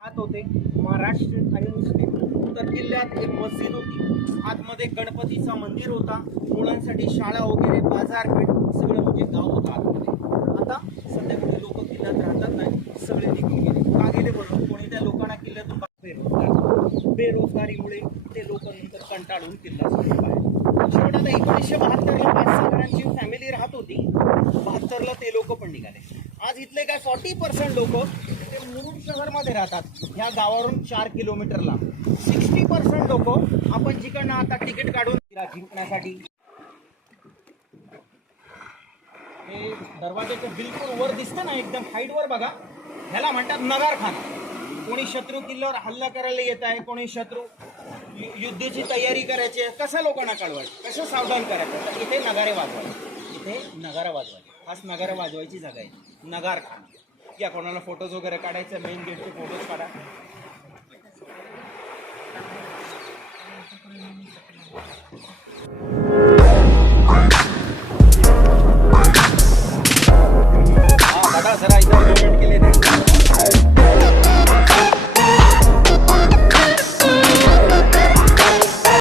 हात होते महाराष्ट्र आणि मुस्लिम. तर किल्ल्यात एक मस्जिद होती, आतमध्ये गणपतीचा मंदिर होता, मुलांसाठी शाळा वगैरे, बाजारपेठ सगळं म्हणजे गाव होतं आतमध्ये. आता सध्या कुठे लोक किल्ल्यात राहतात नाही, सगळे निघून गेले. का गेले बरोबर? कोणी त्या लोकांना किल्ल्यातून बेरोजगारीमुळे ते लोक नंतर कंटाळून किल्ला सोडून बाहेर. शेवट आता 1972ला 5-6 घरांची फॅमिली राहत होती, 72ला ते लोक पण निघाले. आज इथले काय 40% लोक ते मुरुड शहरमध्ये राहतात, ह्या गावावरून 4 किलोमीटर लांब. 60% लोक आपण जिकडनं आता तिकीट काढून जिंकण्यासाठी हे दरवाजाच्या बिलकुल वर दिसतं ना, एकदम हाईटवर बघा, ह्याला म्हणतात नगारखाना. कोणी शत्रू किल्ल्यावर हल्ला करायला येत आहे, कोणी शत्रू युद्धाची तयारी करायची आहे, कसं लोकांना कळवायचं, कसं सावधान करायचं. तर इथे नगारे वाजवायचे, इथे नगारा वाजवायचे, खास नगारा वाजवायची जागा आहे नगारखाना. या कोणाला फोटोज वगैरे काढायचं, मेन गेटचे फोटोज काढा.